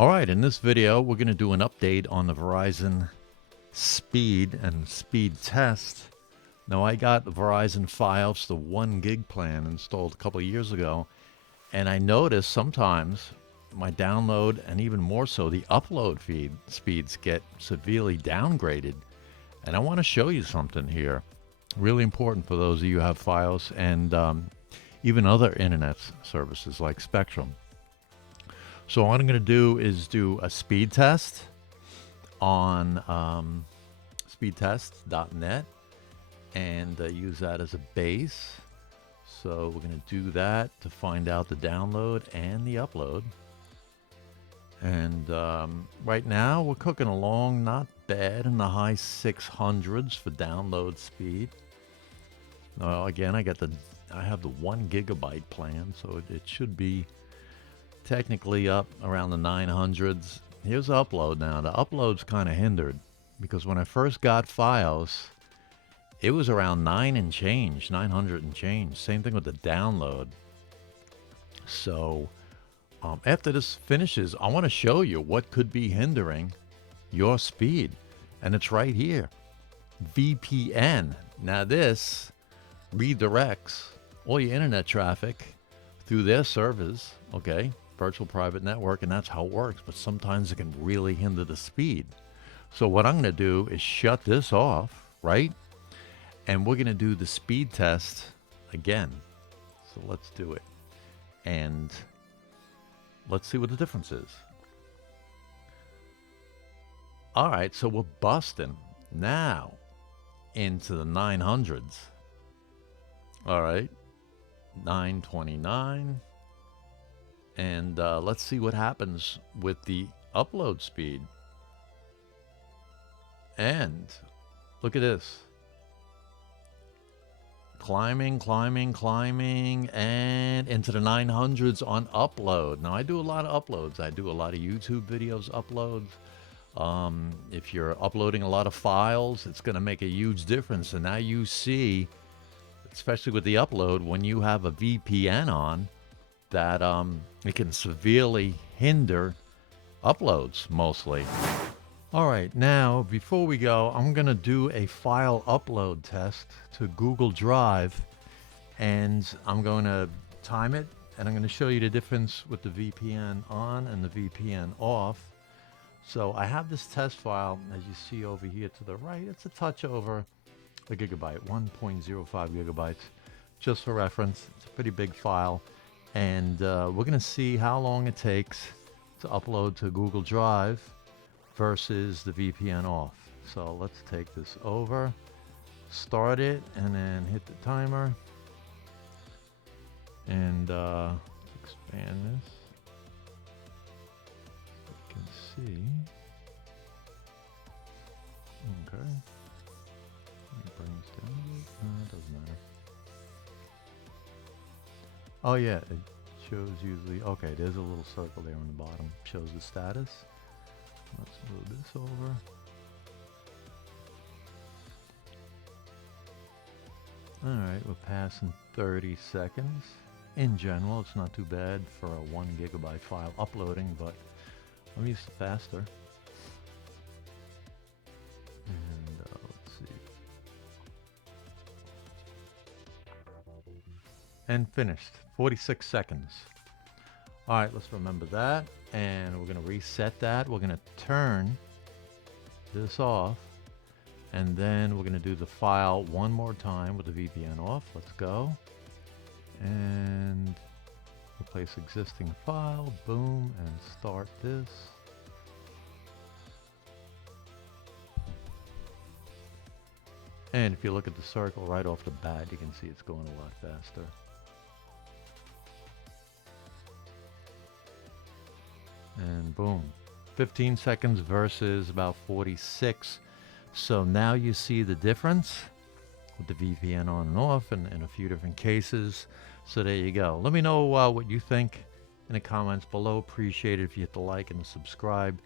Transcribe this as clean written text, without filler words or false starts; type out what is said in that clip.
All right, in this video, we're going to do an update on the Verizon speed and speed test. Now, I got the Verizon Fios, the 1 gig plan installed a couple of years ago, and I noticed sometimes my download and even more so the upload speeds get severely downgraded. And I want to show you something here. Really important for those of you who have Fios and even other internet services like Spectrum. So what I'm going to do is do a speed test on speedtest.net and use that as a base. So we're going to do that to find out the download and the upload. And right now we're cooking along, not bad, in the high 600s for download speed. Again, I have the 1 gigabyte plan, so it should be technically up around the 900s. Here's the upload now. The upload's kind of hindered because when I first got Fios, it was around 900 and change. Same thing with the download. So after this finishes, I want to show you what could be hindering your speed. And it's right here. VPN. Now this redirects all your internet traffic through their servers, okay? Virtual private network, and that's how it works. But sometimes it can really hinder the speed. So what I'm going to do is shut this off, right? And we're going to do the speed test again. So let's do it. And let's see what the difference is. All right, so we're busting now into the 900s. All right, 929. And let's see what happens with the upload speed. And look at this. Climbing, and into the 900s on upload. Now, I do a lot of uploads. I do a lot of YouTube videos uploads. If you're uploading a lot of files, it's going to make a huge difference. And now you see, especially with the upload, when you have a VPN on, that it can severely hinder uploads mostly. All right, now before we go, I'm going to do a file upload test to Google Drive, and I'm going to time it, and I'm going to show you the difference with the VPN on and the VPN off. So I have this test file, as you see over here to the right. It's a touch over a gigabyte, 1.05 gigabytes, just for reference. It's a pretty big file. And we're going to see how long it takes to upload to Google Drive versus the VPN off. So let's take this over, start it, and then hit the timer. And expand this. You can see. Okay. Let me bring this down a bit. It doesn't matter. Oh yeah, it shows usually, okay, there's a little circle there on the bottom, shows the status. Let's move this over. Alright, we're passing 30 seconds. In general, it's not too bad for a 1 gigabyte file uploading, but I'm used to faster. And let's see. And finished. 46 seconds. All right, let's remember that. And we're going to reset that. We're going to turn this off. And then we're going to do the file one more time with the VPN off. Let's go. And replace existing file. Boom. And start this. And if you look at the circle right off the bat, you can see it's going a lot faster. And boom, 15 seconds versus about 46. So now you see the difference with the VPN on and off in a few different cases. So there you go. Let me know what you think in the comments below. Appreciate it if you hit the like and the subscribe.